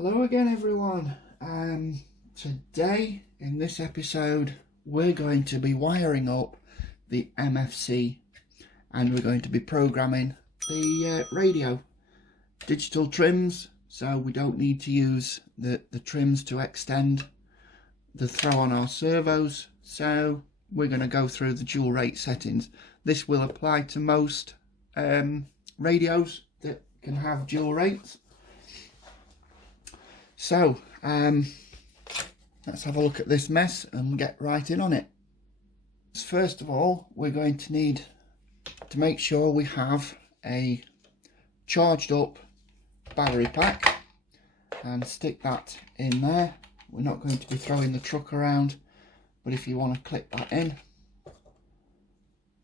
Hello again everyone. Today in this episode we're going to be wiring up the MFC and we're going to be programming the radio. Digital trims, so we don't need to use the trims to extend the throw on our servos, so we're going to go through the dual rate settings. This will apply to most radios that can have dual rates. So let's have a look at this mess and get right in on it. First of all, we're going to need to make sure we have a charged up battery pack and stick that in there. We're not going to be throwing the truck around, but if you want to clip that in,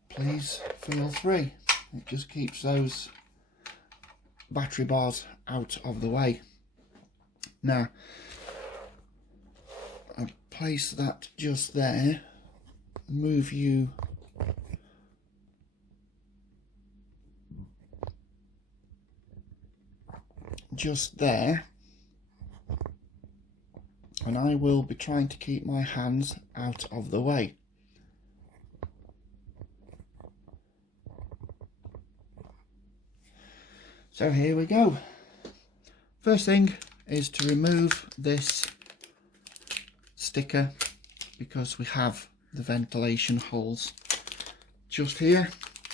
please feel free. It just keeps those battery bars out of the way. Now, I'll place that just there, move you just there, and I will be trying to keep my hands out of the way. So here we go. First thing is to remove this sticker because we have the ventilation holes just here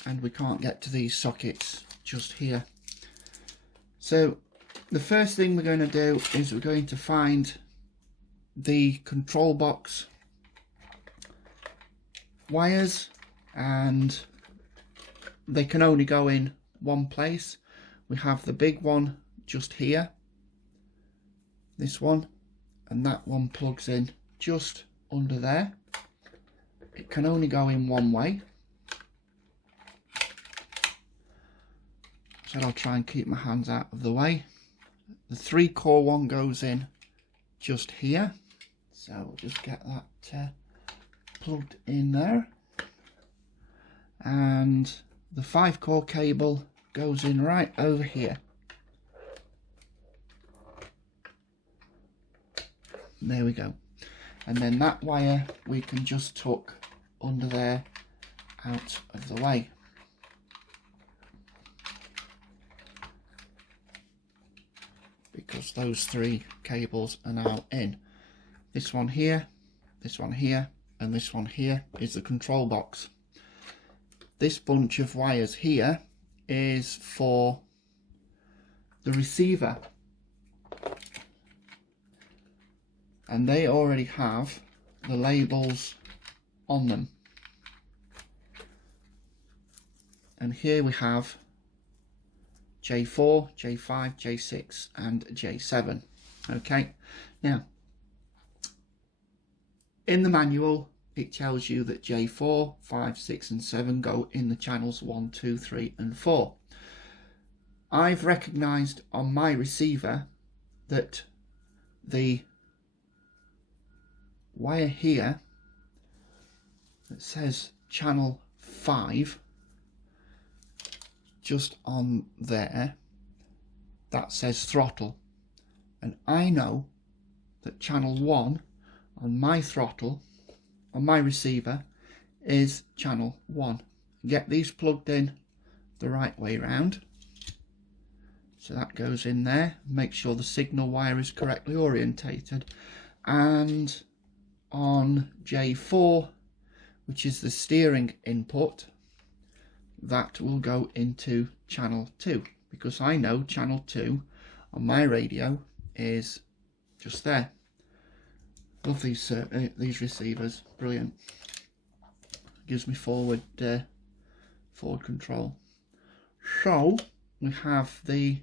and we can't get to these sockets just here. So the first thing we're going to do is we're going to find the control box wires, and they can only go in one place. We have the big one just here, this one, and that one plugs in just under there. It can only go in one way, so I'll try and keep my hands out of the way. The 3-core one goes in just here, so we'll just get that plugged in there, and the 5-core cable goes in right over here. There we go. And then that wire we can just tuck under there out of the way. Because those 3 cables are now in. This one here, this one here, and this one here is the control box. This bunch of wires here is for the receiver, and they already have the labels on them. And here we have J4, J5, J6 and J7. Okay, now in the manual it tells you that J4, 5, 6 and 7 go in the channels 1, 2, 3 and 4. I've recognised on my receiver that the wire here that says channel 5 just on there, that says throttle, and I know that channel 1 on my throttle on my receiver is channel 1. Get these plugged in the right way round, so that goes in there. Make sure the signal wire is correctly orientated, and on J4, which is the steering input, that will go into channel 2, because I know channel 2 on my radio is just there. Love these receivers, brilliant. Gives me forward control. So we have the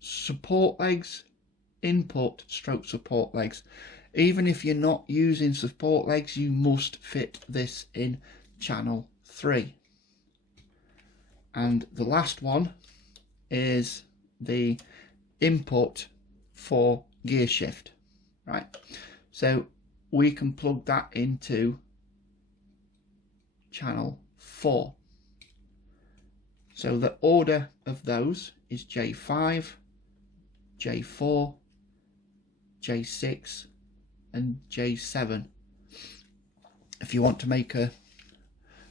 support legs, input stroke support legs. Even if you're not using support legs, you must fit this in channel 3. And the last one is the input for gear shift, right? So we can plug that into channel 4. So the order of those is J5, J4, J6 and J7. If you want to make a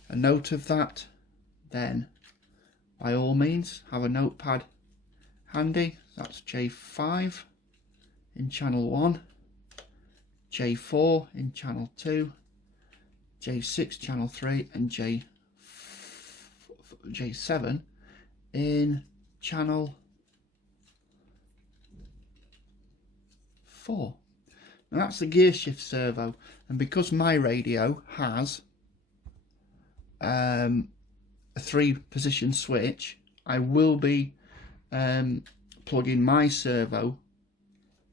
note of that, then by all means have a notepad handy. That's J5 in channel 1, J4 in channel 2, J6 channel 3 and J7 in channel 4. And that's the gear shift servo, and because my radio has a 3-position switch, I will be plugging my servo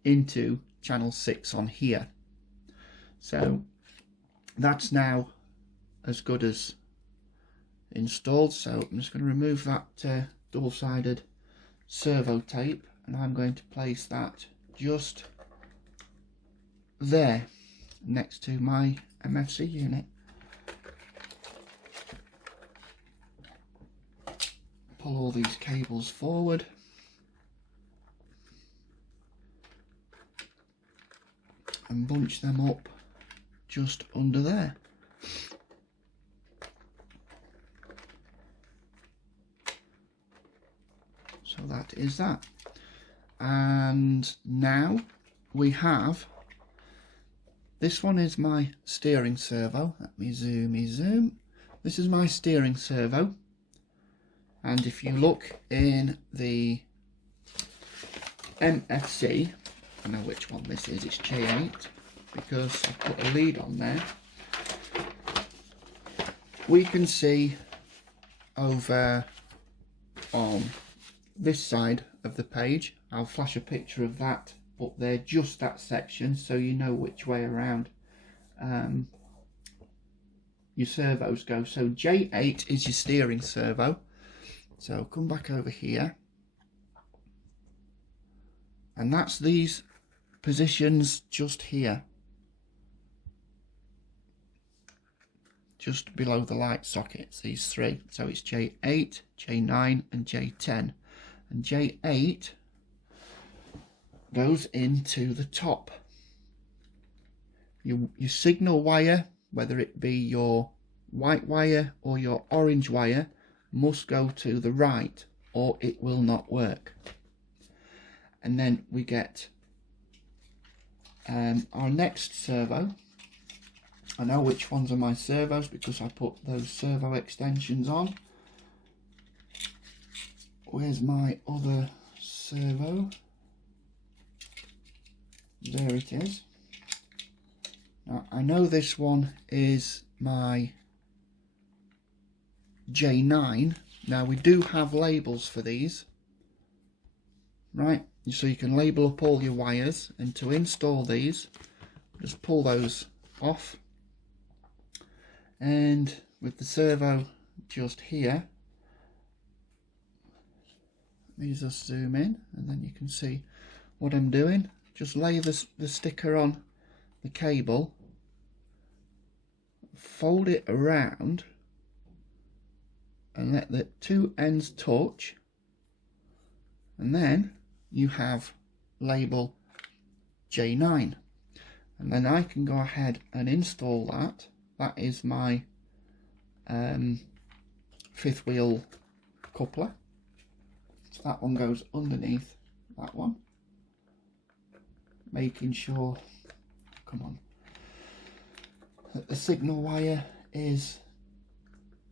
into channel 6 on here. So that's now as good as installed. So I'm just going to remove that double-sided servo tape, and I'm going to place that just there next to my MFC unit. Pull all these cables forward. And bunch them up just under there. So that is that. And now we have, this one is my steering servo. Let me zoom. This is my steering servo. And if you look in the MFC, I know which one this is, it's J8, because I've put a lead on there. We can see over on this side of the page, I'll flash a picture of that, but they're just that section, so you know which way around your servos go. So J8 is your steering servo. So come back over here, and that's these positions just here, just below the light sockets, these 3. So it's J8, J9 and J10, and J8 goes into the top. Your signal wire, whether it be your white wire or your orange wire, must go to the right or it will not work. And then we get our next servo. I know which ones are my servos because I put those servo extensions on. Where's my other servo? There it is. Now I know this one is my J9. Now we do have labels for these, right? So you can label up all your wires, and to install these, just pull those off, and with the servo just here, let me just zoom in and then you can see what I'm doing. Just lay the sticker on the cable, fold it around and let the 2 ends touch, and then you have label J9, and then I can go ahead and install that. That is my 5th wheel coupler, so that one goes underneath that one, making sure, come on, that the signal wire is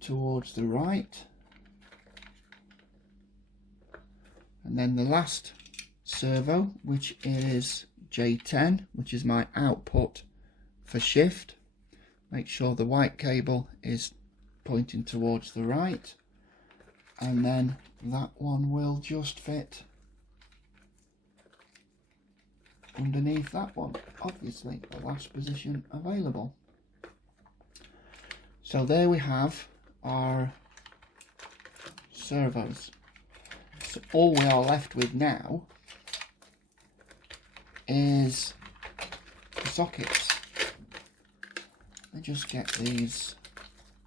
towards the right. And then the last servo, which is J10, which is my output for shift, make sure the white cable is pointing towards the right, and then that one will just fit underneath that one, obviously the last position available. So there we have our servos. So all we are left with now is the sockets. Let me just get these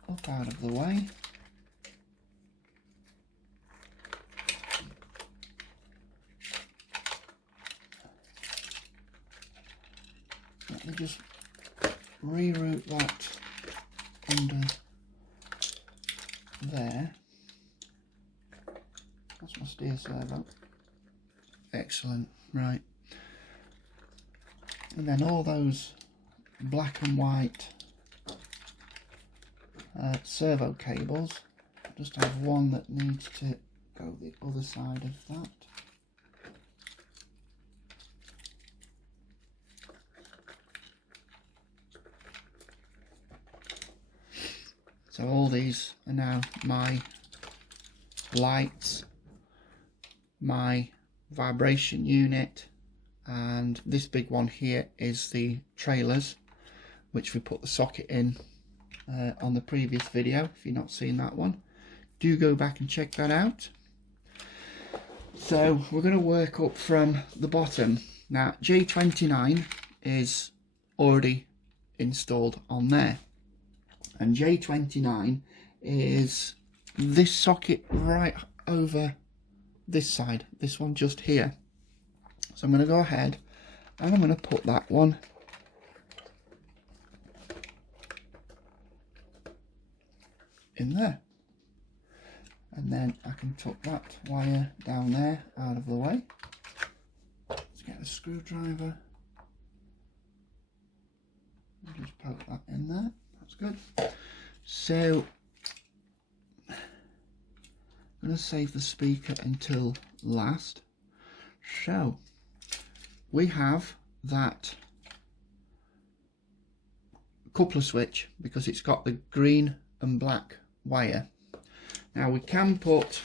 up out of the way. reroute that under there. That's my steer servo. Excellent, right. And then all those black and white servo cables, just have one that needs to go the other side of that. So all these are now my lights, my vibration unit, and this big one here is the trailers, which we put the socket in on the previous video. If you've not seen that one, do go back and check that out. So we're going to work up from the bottom. Now J29 is already installed on there, and J29 is this socket right over this side, this one just here. So I'm going to go ahead and I'm going to put that one in there, and then I can tuck that wire down there out of the way. Let's get a screwdriver and just poke that in there. That's good. So I'm going to save the speaker until last. So we have that coupler switch because it's got the green and black wire. Now we can put,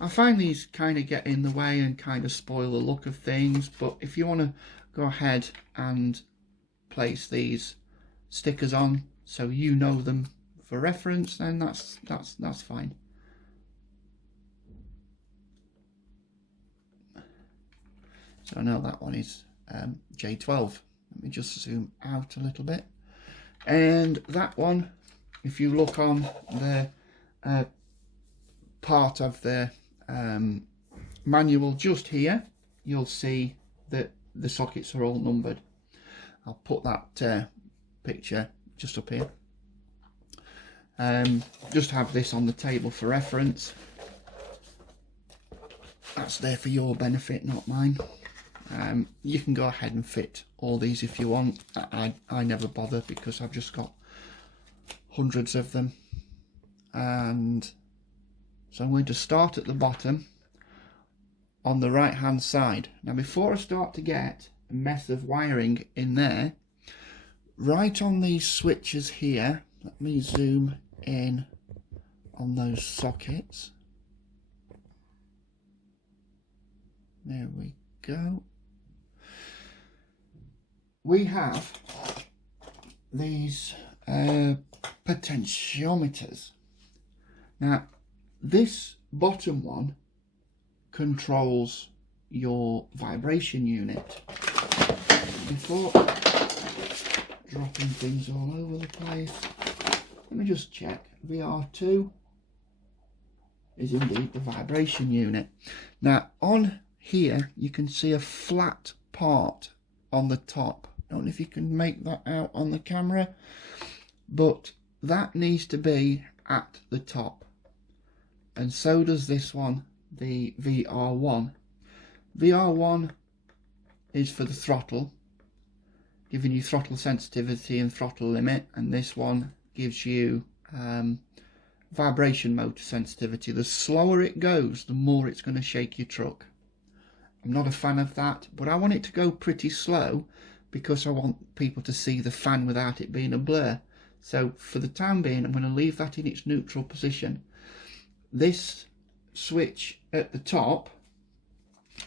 I find these kind of get in the way and kind of spoil the look of things, but if you want to go ahead and place these stickers on so you know them for reference, then that's fine. So I know that one is J12. Let me just zoom out a little bit. And that one, if you look on the part of the manual just here, you'll see that the sockets are all numbered. I'll put that picture just up here. Just have this on the table for reference. That's there for your benefit, not mine. You can go ahead and fit all these if you want. I never bother because I've just got hundreds of them. And so I'm going to start at the bottom on the right hand side. Now before I start to get a mess of wiring in there, right on these switches here, let me zoom in on those sockets. There we go. We have these potentiometers. Now this bottom one controls your vibration unit. Before dropping things all over the place, let me just check. VR2 is indeed the vibration unit. Now on here you can see a flat part on the top. I don't know if you can make that out on the camera, but that needs to be at the top, and so does this one, the VR1. VR1 is for the throttle, giving you throttle sensitivity and throttle limit, and this one gives you vibration motor sensitivity. The slower it goes, the more it's going to shake your truck. I'm not a fan of that, but I want it to go pretty slow because I want people to see the fan without it being a blur. So for the time being, I'm going to leave that in its neutral position. This switch at the top,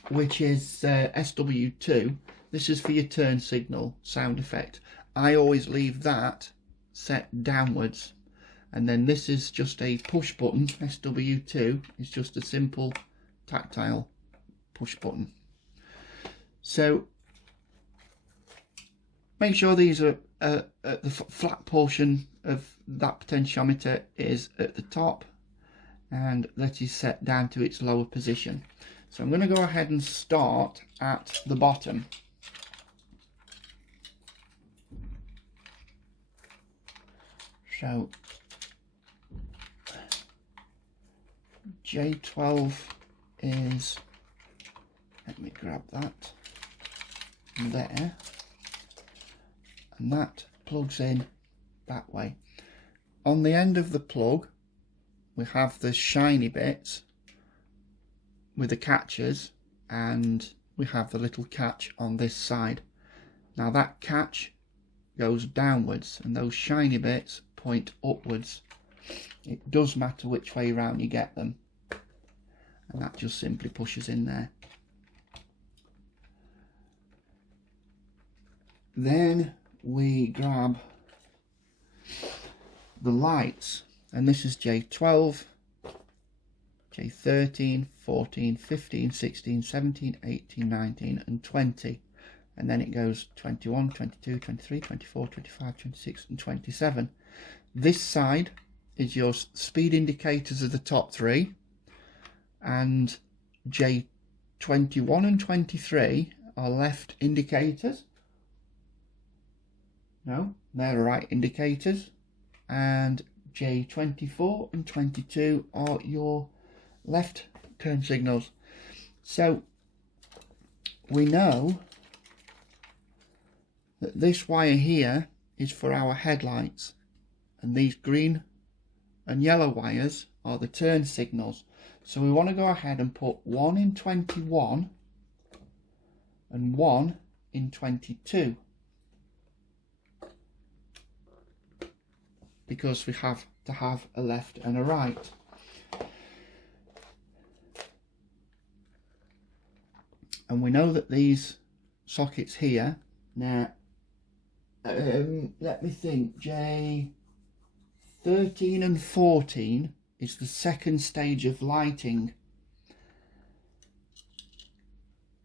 which is SW2, this is for your turn signal sound effect. I always leave that set downwards. And then this is just a push button. SW2 is just a simple tactile push button. So make sure these are at the flat portion of that potentiometer is at the top, and that is set down to its lower position. So I'm going to go ahead and start at the bottom. So J12 is, let me grab that, there, and that plugs in that way. On the end of the plug we have the shiny bits with the catches, and we have the little catch on this side. Now that catch goes downwards and those shiny bits point upwards. It does matter which way round you get them, and that just simply pushes in there. Then we grab the lights, and this is J12, J13, 14, 15, 16, 17, 18, 19 and 20, and then it goes 21, 22, 23, 24, 25, 26 and 27. This side is your speed indicators of the top three, and J21 and 23 are left indicators. No, they're right indicators, and J24 and 22 are your left turn signals. So we know that this wire here is for our headlights, and these green and yellow wires are the turn signals. So we want to go ahead and put one in 21 and one in 22, because we have to have a left and a right. And we know that these sockets here, now let me think, J13 and 14 is the second stage of lighting,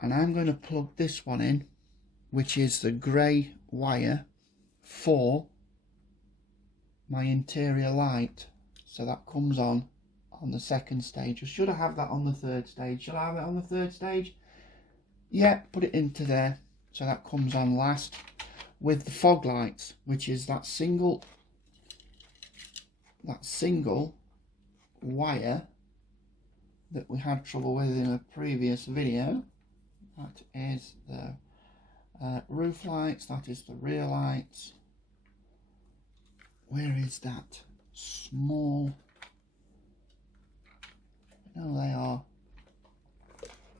and I'm going to plug this one in, which is the grey wire for my interior light. So that comes on the second stage, or should I have that on the third stage? Shall I have it on the third stage? Yeah, put it into there. So that comes on last, with the fog lights, which is that single wire that we had trouble with in a previous video. That is the roof lights, that is the rear lights. Where is that small? No, they are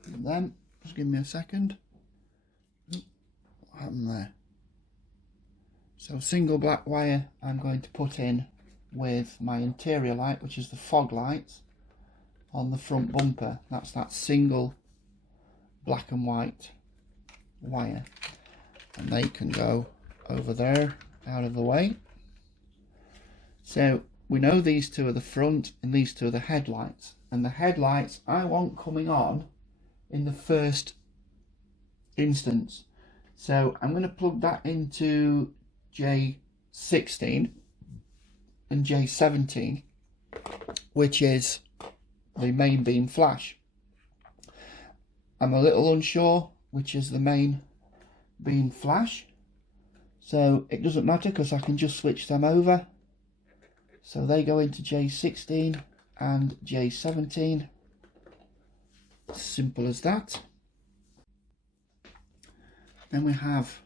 them. Just give me a second. What happened there? So single black wire I'm going to put in with my interior light, which is the fog lights on the front bumper. That's that single black and white wire, and they can go over there out of the way. So we know these two are the front and these two are the headlights, and the headlights I want coming on in the first instance. So I'm going to plug that into J16 and J17, which is the main beam flash. I'm a little unsure which is the main beam flash, so it doesn't matter because I can just switch them over. So they go into J16 and J17. Simple as that. Then we have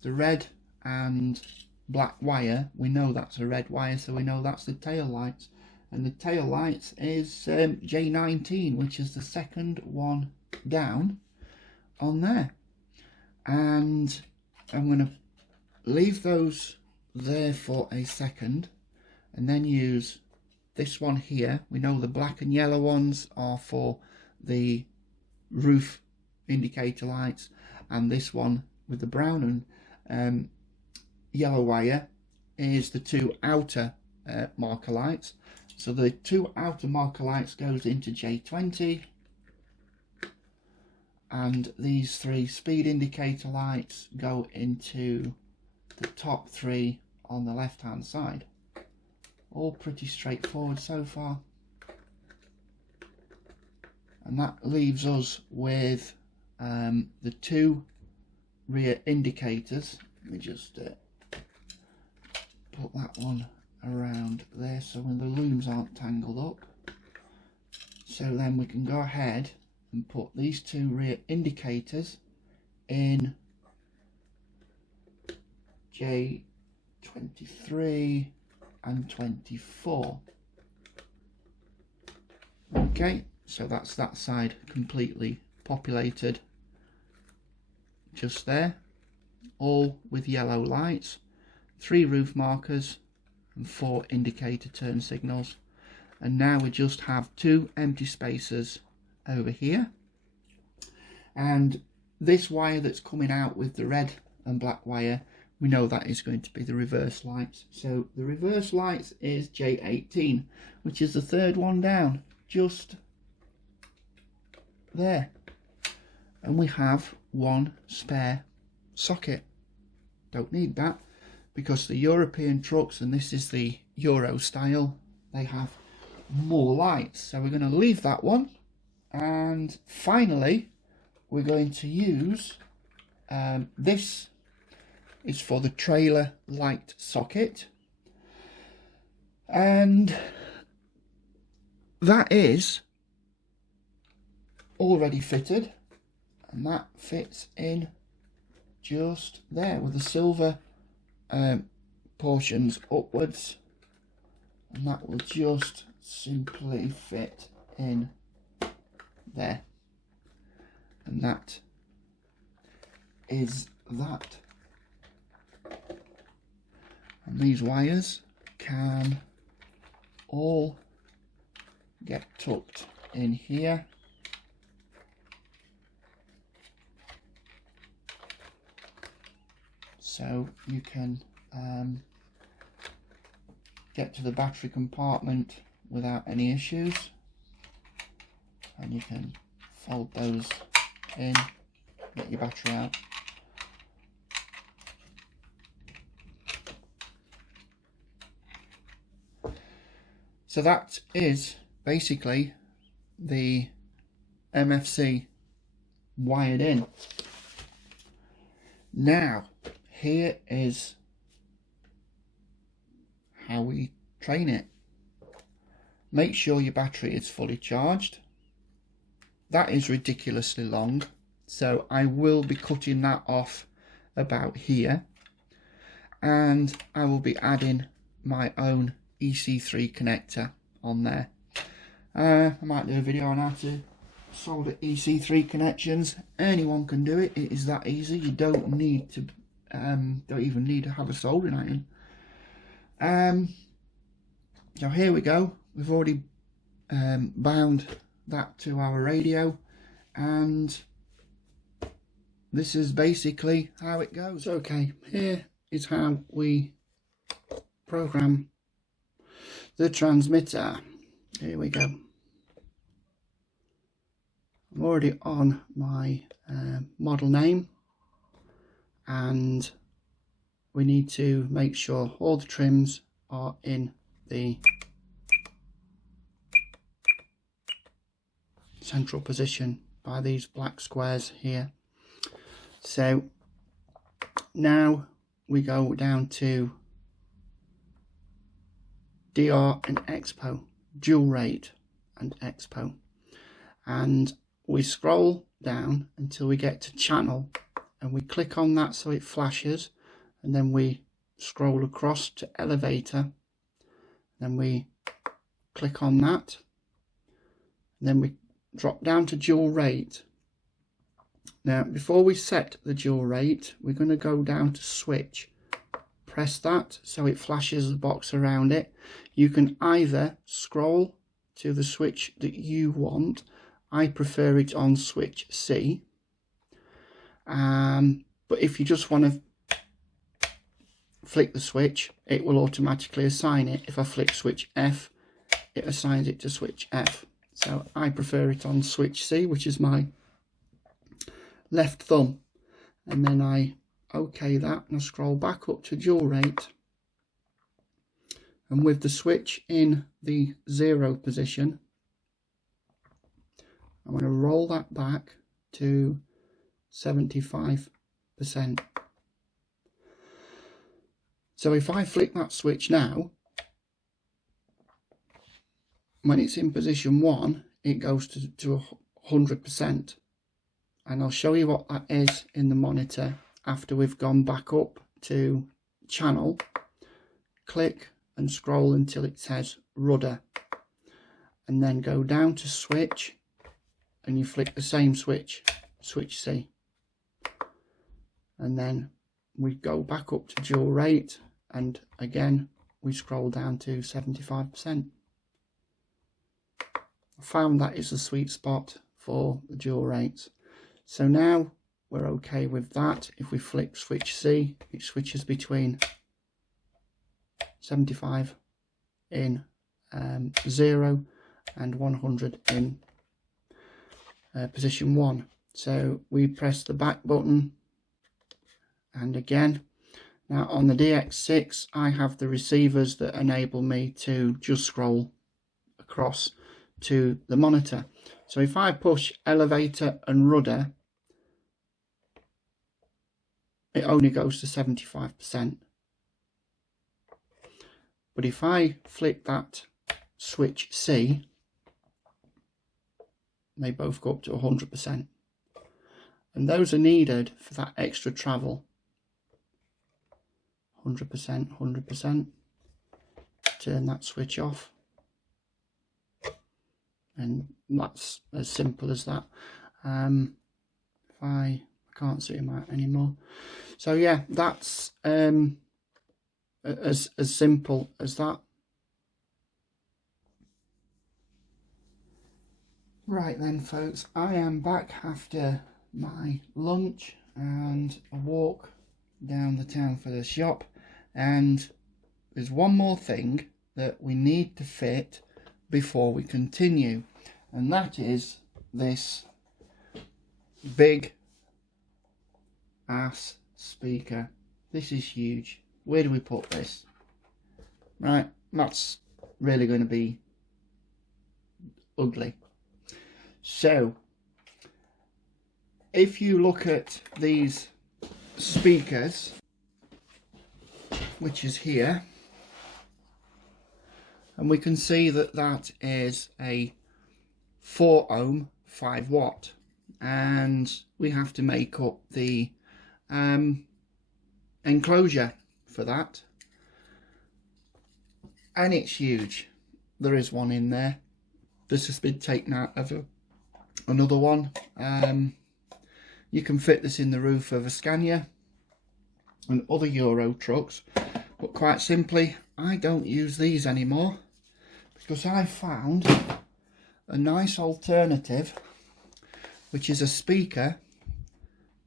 the red and black wire. We know that's a red wire, so we know that's the tail lights. And the tail lights is J19, which is the second one down on there. And I'm going to leave those there for a second, and then use this one here. We know the black and yellow ones are for the roof indicator lights, and this one with the brown and yellow wire is the two outer marker lights. So the two outer marker lights goes into J20, and these three speed indicator lights go into the top three on the left hand side. All pretty straightforward so far. And that leaves us with the two rear indicators. Let me just put that one around there so when the looms aren't tangled up. So then we can go ahead and put these two rear indicators in J23 and 24. Okay, so that's that side completely populated just there, all with yellow lights, 3 roof markers and 4 indicator turn signals. And now we just have 2 empty spaces over here, and this wire that's coming out with the red and black wire, we know that is going to be the reverse lights. So the reverse lights is J18, which is the 3rd one down, just there. And we have 1 spare socket. Don't need that because the European trucks, and this is the Euro style, they have more lights. So we're going to leave that one, and finally we're going to use this is for the trailer light socket, and that is already fitted, and that fits in just there with the silver portions upwards, and that will just simply fit in there. And that is that. And these wires can all get tucked in here. So you can get to the battery compartment without any issues, and you can fold those in, get your battery out. So that is basically the MFC wired in. Now here is how we train it. Make sure your battery is fully charged. That is ridiculously long, so I will be cutting that off about here, and I will be adding my own EC3 connector on there. I might do a video on how to solder EC3 connections. Anyone can do it. It is that easy. You don't need to don't even need to have a soldering iron. So here we go. We've already bound that to our radio, and this is basically how it goes. Okay, here is how we program the transmitter. Here we go. I'm already on my model name, and we need to make sure all the trims are in the central position by these black squares here. So now we go down to DR and Expo, dual rate and Expo, and we scroll down until we get to channel, and we click on that so it flashes, and then we scroll across to elevator, then we click on that, and then we drop down to dual rate. Now before we set the dual rate, we're going to go down to switch, press that so it flashes the box around it. You can either scroll to the switch that you want. I prefer it on switch C, but if you just want to flick the switch, it will automatically assign it. If I flick switch F, it assigns it to switch F. So I prefer it on switch C, which is my left thumb, and then I OK that, and I scroll back up to dual rate, and with the switch in the 0 position, I'm going to roll that back to 75%. So if I flick that switch now, when it's in position 1, it goes to 100%. And I'll show you what that is in the monitor after we've gone back up to channel. Click and scroll until it says rudder, and then go down to switch, and you flick the same switch, switch C, and then we go back up to dual rate, and again we scroll down to 75%. I found that is the sweet spot for the dual rates. So now we're okay with that. If we flick switch C, it switches between 75 in 0 and 100 in position 1. So we press the back button, and again, now on the DX6 I have the receivers that enable me to just scroll across to the monitor. So if I push elevator and rudder, it only goes to 75%. But if I flick that switch C, they both go up to 100%. And those are needed for that extra travel. 100%, 100%. Turn that switch off. And that's as simple as that. If I can't zoom out anymore. So yeah, that's as simple as that. Right then folks, I am back after my lunch and a walk down the town for the shop, and there's one more thing that we need to fit before we continue, and that is this big ass speaker. This is huge. Where do we put this? Right, that's really going to be ugly. So if you look at these speakers, which is here, and we can see that that is a 4 ohm 5 watt, and we have to make up the enclosure for that, and it's huge. There is one in there. This has been taken out of another one. You can fit this in the roof of a Scania and other Euro trucks, but quite simply I don't use these anymore because I found a nice alternative, which is a speaker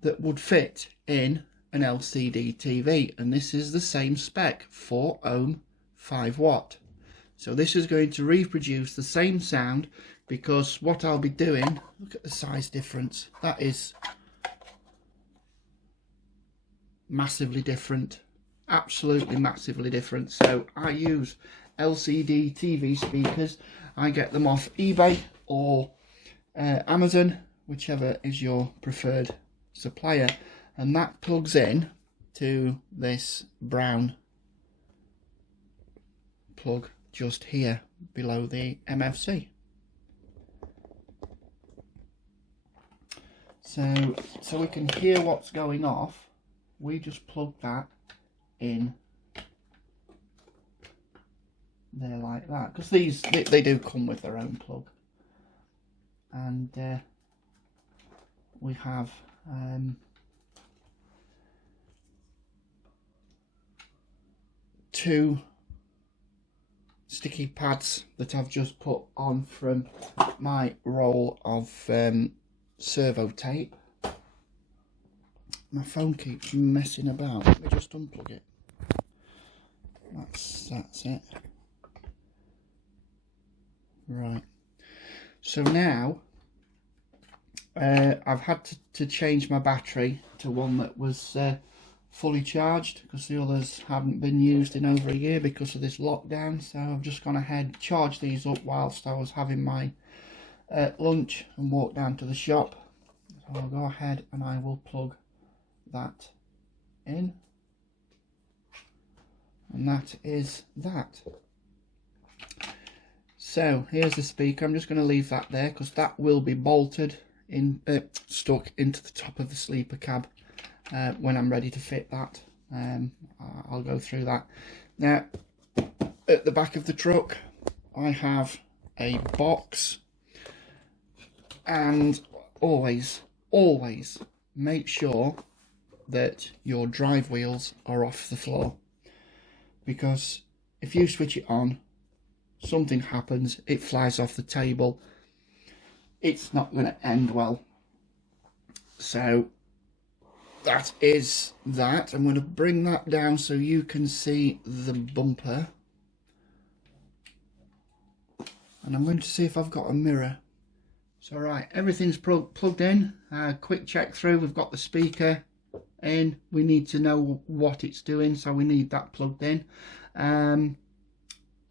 that would fit in an LCD TV, and this is the same spec, 4 ohm 5 watt. So this is going to reproduce the same sound, because what I'll be doing, look at the size difference, that is massively different, absolutely massively different. So I use LCD TV speakers. I get them off eBay or Amazon, whichever is your preferred supplier, and that plugs in to this brown plug just here below the MFC. So we can hear what's going off. We just plug that in there like that, because these they do come with their own plug, and we have two sticky pads that I've just put on from my roll of Servo tape. My phone keeps messing about. Let me just unplug it. That's it. Right. So now I've had to change my battery to one that was fully charged, because the others haven't been used in over a year because of this lockdown. So I've just gone ahead, charged these up whilst I was having my lunch, and walked down to the shop. So I'll go ahead and I will plug that in, and that is that. So here's the speaker. I'm just going to leave that there because that will be bolted in, stuck into the top of the sleeper cab when I'm ready to fit that. I'll go through that. Now, at the back of the truck, I have a box, and always make sure that your drive wheels are off the floor, because if you switch it on, something happens, it flies off the table, it's not going to end well. So that is that. I'm going to bring that down so you can see the bumper, and I'm going to see if I've got a mirror. So right, everything's plugged in. Quick check through. We've got the speaker in. We need to know what it's doing, so we need that plugged in.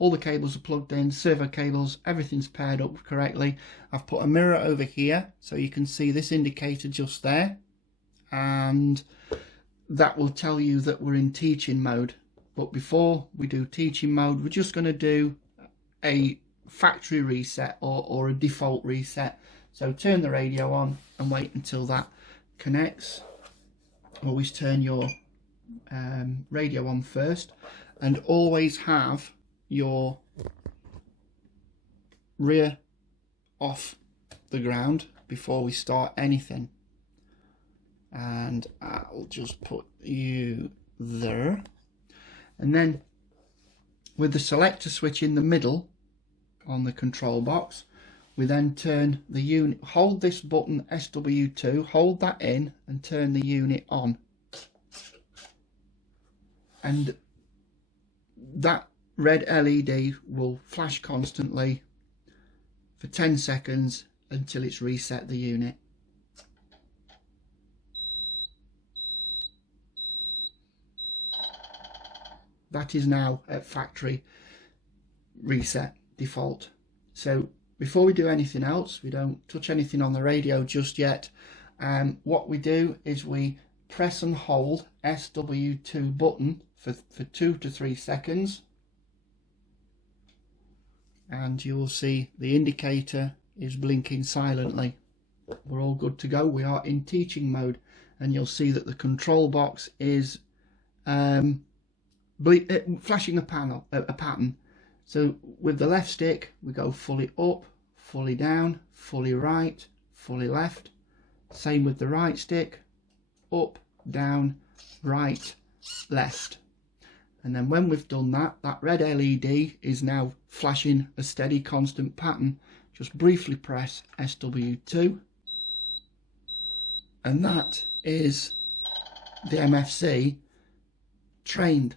All the cables are plugged in, servo cables, everything's paired up correctly. I've put a mirror over here so you can see this indicator just there, and that will tell you that we're in teaching mode. But before we do teaching mode, we're just going to do a factory reset or a default reset. So turn the radio on and wait until that connects. Always turn your radio on first, and always have your rear off the ground before we start anything. And I'll just put you there, and then with the selector switch in the middle on the control box, we then turn the unit, hold this button SW2, hold that in and turn the unit on, and that red LED will flash constantly for 10 seconds until it's reset the unit. That is now at factory reset default. So before we do anything else, we don't touch anything on the radio just yet. What we do is we press and hold SW2 button for 2 to 3 seconds, and you will see the indicator is blinking silently. We're all good to go. We are in teaching mode, and you'll see that the control box is flashing a pattern. So with the left stick, we go fully up, fully down, fully right, fully left. Same with the right stick, up, down, right, left. And then when we've done that, that red LED is now flashing a steady constant pattern. Just briefly press SW2, and that is the MFC trained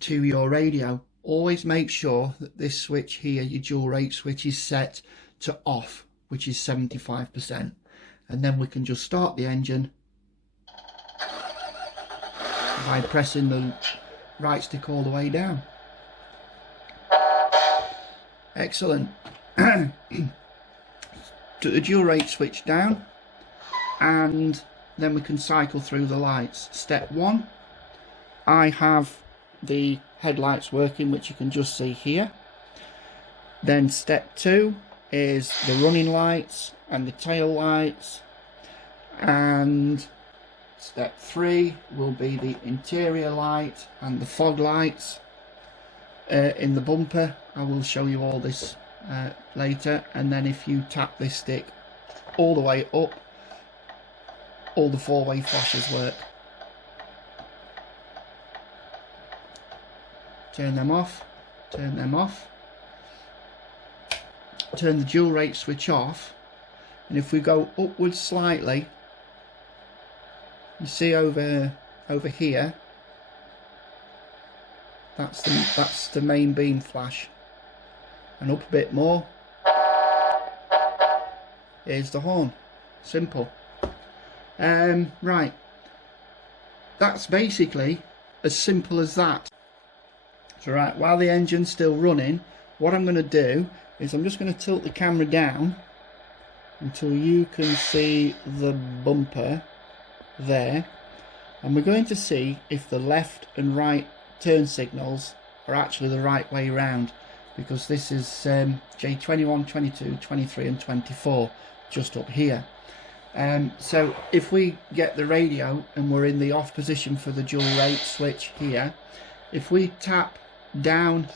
to your radio. Always make sure that this switch here, your dual rate switch, is set to off, which is 75%, and then we can just start the engine by pressing the right stick all the way down. Excellent. Put the dual rate switch down, and then we can cycle through the lights. Step 1, I have the headlights working, which you can just see here. Then step 2 is the running lights and the tail lights, and step 3 will be the interior light and the fog lights in the bumper. I will show you all this later. And then if you tap this stick all the way up, all the 4-way flashes work. Turn them off, turn them off, turn the dual rate switch off, and if we go upwards slightly, you see over here, that's the main beam flash, and up a bit more, here's the horn. Simple. Right, that's basically as simple as that. So right, while the engine's still running, what I'm going to do is I'm just going to tilt the camera down until you can see the bumper there, and we're going to see if the left and right turn signals are actually the right way round. because this is J21, 22, 23 and 24 just up here. So if we get the radio and we're in the off position for the dual rate switch here, if we tap down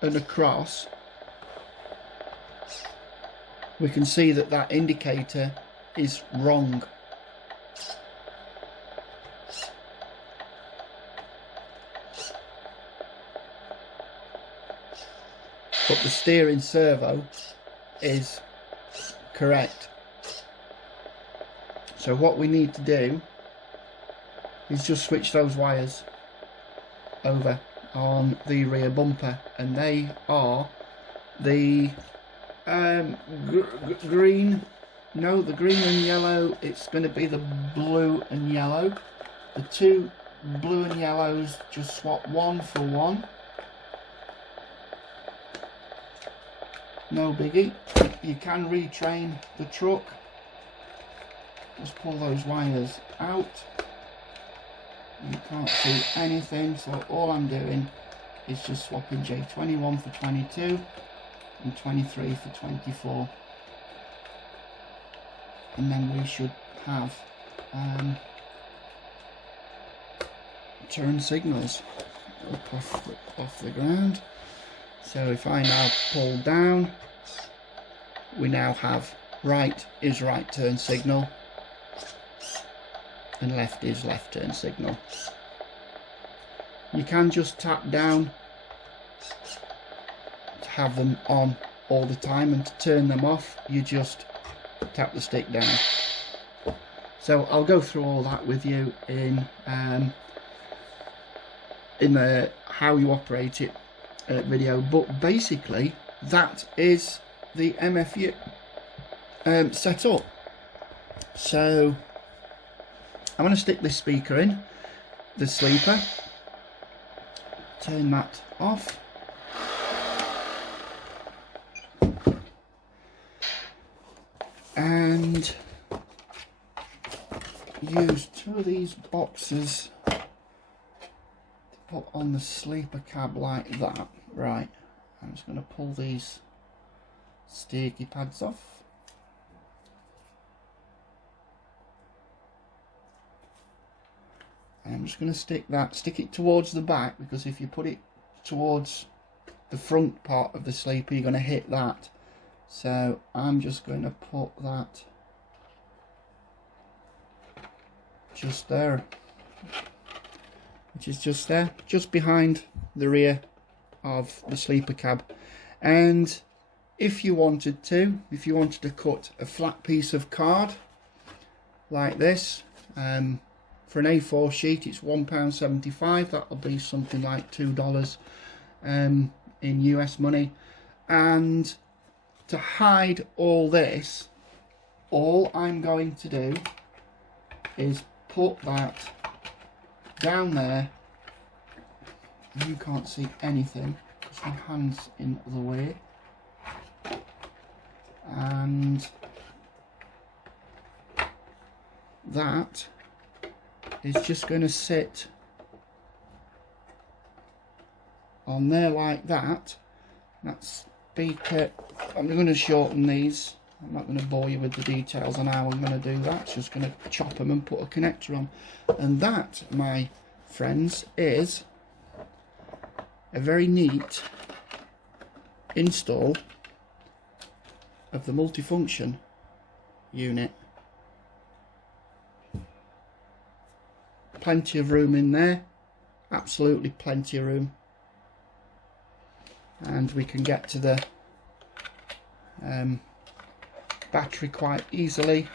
and across, we can see that that indicator is wrong. But the steering servo is correct. So what we need to do is just switch those wires over on the rear bumper, and they are the green, no, the green and yellow. It's going to be the blue and yellow. The two blue and yellows, just swap one for one. No biggie. You can retrain the truck. Just pull those wires out. You can't see anything, so all I'm doing is just swapping J21 for 22 and 23 for 24, and then we should have turn signals up off the ground. So if I now pull down, we now have right is right turn signal and left is left turn signal. You can just tap down to have them on all the time, and to turn them off you just tap the stick down. So I'll go through all that with you in the how you operate it video, but basically that is the MFU setup. So I'm going to stick this speaker in the sleeper, turn that off, and use two of these boxes to put on the sleeper cab like that. Right, I'm just going to pull these sticky pads off. I'm just going to stick it towards the back, because if you put it towards the front part of the sleeper you're going to hit that. So I'm just going to put that just there, which is just there, just behind the rear of the sleeper cab. And if you wanted to cut a flat piece of card like this, for an A4 sheet it's £1.75. that'll be something like $2 in US money. And to hide all this, all I'm going to do is put that down there. You can't see anything because my hand's in the way, and that is just going to sit on there like that. That's speaker. I'm going to shorten these. I'm not going to bore you with the details on how I'm going to do that. It's just going to chop them and put a connector on. And that, my friends, is a very neat install of the multifunction unit. Plenty of room in there, absolutely plenty of room, and we can get to the battery quite easily.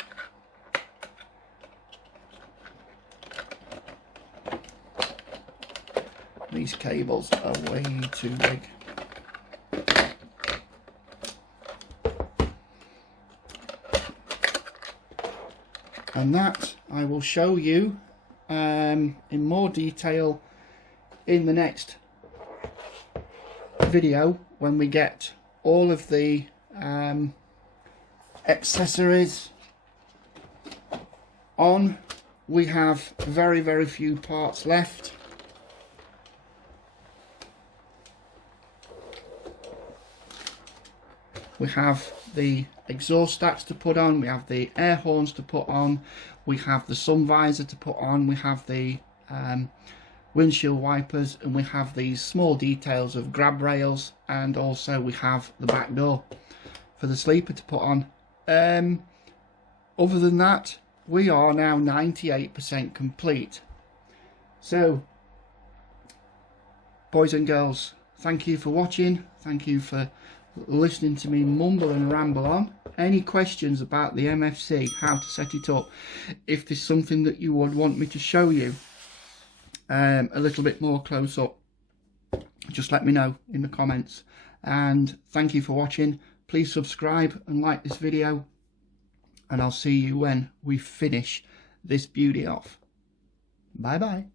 These cables are way too big. And that I will show you in more detail in the next video, when we get all of the accessories on. We have very few parts left. we have the exhaust stacks to put on, we have the air horns to put on, we have the sun visor to put on, we have the windshield wipers, and we have these small details of grab rails, and also we have the back door for the sleeper to put on. Other than that, we are now 98% complete. So boys and girls, thank you for watching, thank you for listening to me mumble and ramble on. Any questions about the MFC, how to set it up, if there's something that you would want me to show you a little bit more close up, just let me know in the comments. And thank you for watching. Please subscribe and like this video, and I'll see you when we finish this beauty off. Bye bye.